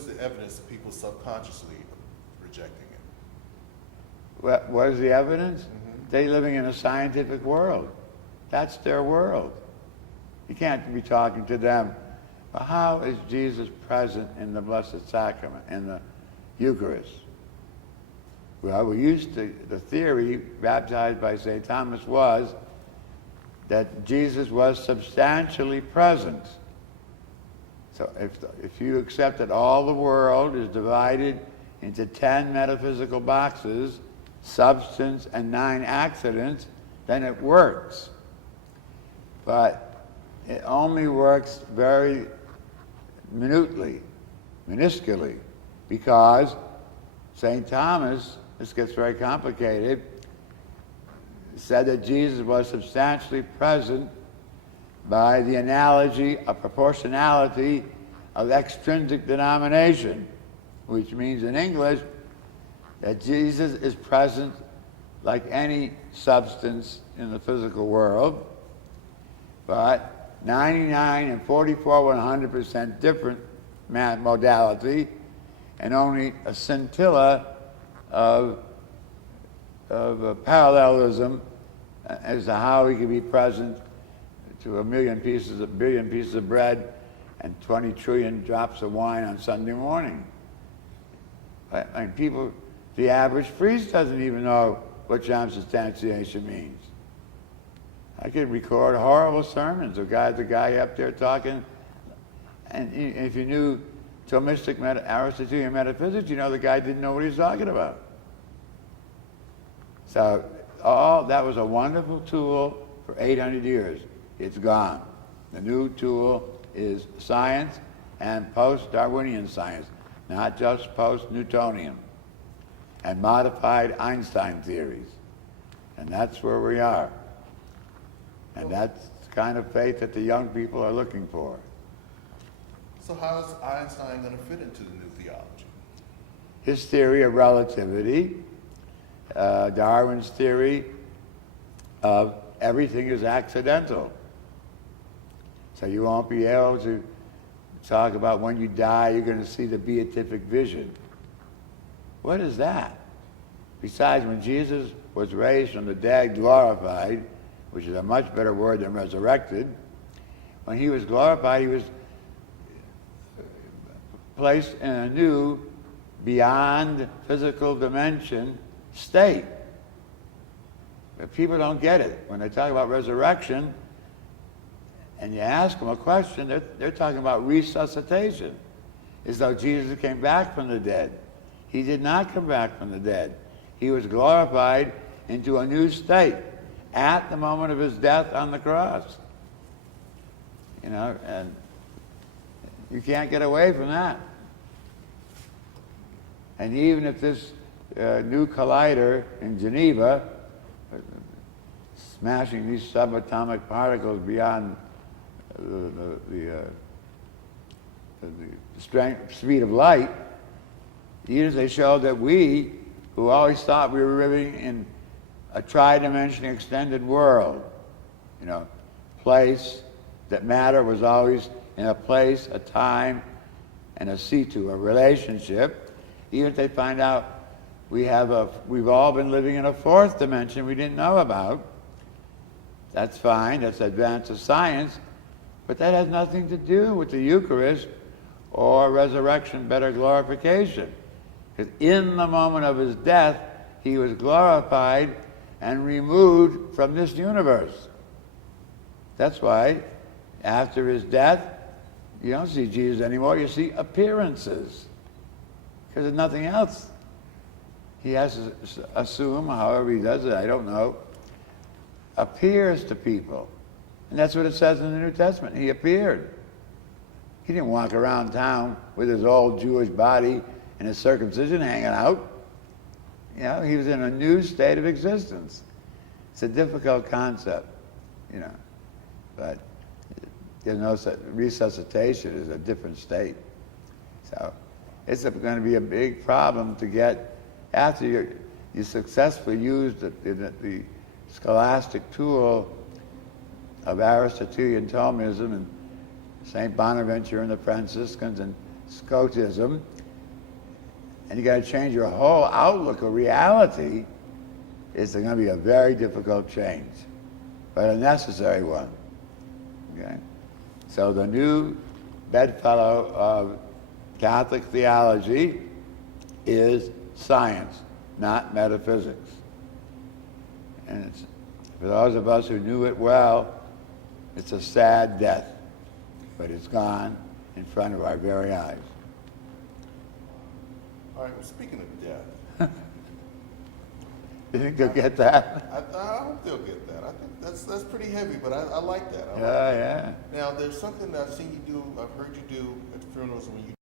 is the evidence of people subconsciously rejecting it? What is the evidence? They're living in a scientific world. That's their world. You can't be talking to them. Well, how is Jesus present in the Blessed Sacrament, in the Eucharist? Well, the theory baptized by St. Thomas was that Jesus was substantially present. So if you accept that all the world is divided into 10 metaphysical boxes, substance and 9 accidents, then it works. But it only works very minutely, minusculely, because St. Thomas, this gets very complicated, said that Jesus was substantially present by the analogy of proportionality of extrinsic denomination, which means in English that Jesus is present like any substance in the physical world, but 99 and 44 100% different modality, and only a scintilla of parallelism as to how he can be present to a billion pieces of bread and 20 trillion drops of wine on Sunday morning. I mean, people, the average priest doesn't even know what transubstantiation means. I could record horrible sermons of the guy up there talking, and if you knew Thomistic Aristotelian metaphysics, you know the guy didn't know what he was talking about. So that was a wonderful tool for 800 years. It's gone. The new tool is science and post-Darwinian science, not just post-Newtonian, and modified Einstein theories. And that's where we are. And that's the kind of faith that the young people are looking for. So how is Einstein going to fit into the new theology? His theory of relativity, Darwin's theory of everything is accidental. So you won't be able to talk about when you die, you're going to see the beatific vision. What is that? Besides, when Jesus was raised from the dead, glorified, which is a much better word than resurrected, when he was glorified, he was placed in a new, beyond physical dimension state. But people don't get it. When they talk about resurrection, and you ask them a question, they're talking about resuscitation, as though Jesus came back from the dead. He did not come back from the dead. He was glorified into a new state at the moment of his death on the cross. You know, and you can't get away from that. And even if this new collider in Geneva, smashing these subatomic particles beyond the speed of light, even they showed that we, who always thought we were living in a tri-dimensional extended world, you know, place, that matter was always in a place, a time, and a situ, a relationship. Even if they find out we've all been living in a fourth dimension we didn't know about, that's fine, that's advance of science, but that has nothing to do with the Eucharist or resurrection, better glorification. Because in the moment of his death, he was glorified and removed from this universe. That's why after his death, you don't see Jesus anymore, you see appearances. Because there's nothing else. He has to assume, however he does it, I don't know, appears to people. And that's what it says in the New Testament. He appeared. He didn't walk around town with his old Jewish body and his circumcision hanging out. You know, he was in a new state of existence. It's a difficult concept, you know, but there's no resuscitation is a different state. So it's going to be a big problem to get, after you successfully use the scholastic tool of Aristotelian Thomism and St. Bonaventure and the Franciscans and Scotism, and you got to change your whole outlook of reality, it's going to be a very difficult change, but a necessary one. Okay? So the new bedfellow of Catholic theology is science, not metaphysics. And it's, for those of us who knew it well, it's a sad death, but it's gone in front of our very eyes. All right, well, speaking of death, You think they'll get that? I hope they'll get that. I think that's pretty heavy, but I like that. I like Yeah, that. yeah. Now, there's something that I've seen you do, I've heard you do at funerals when you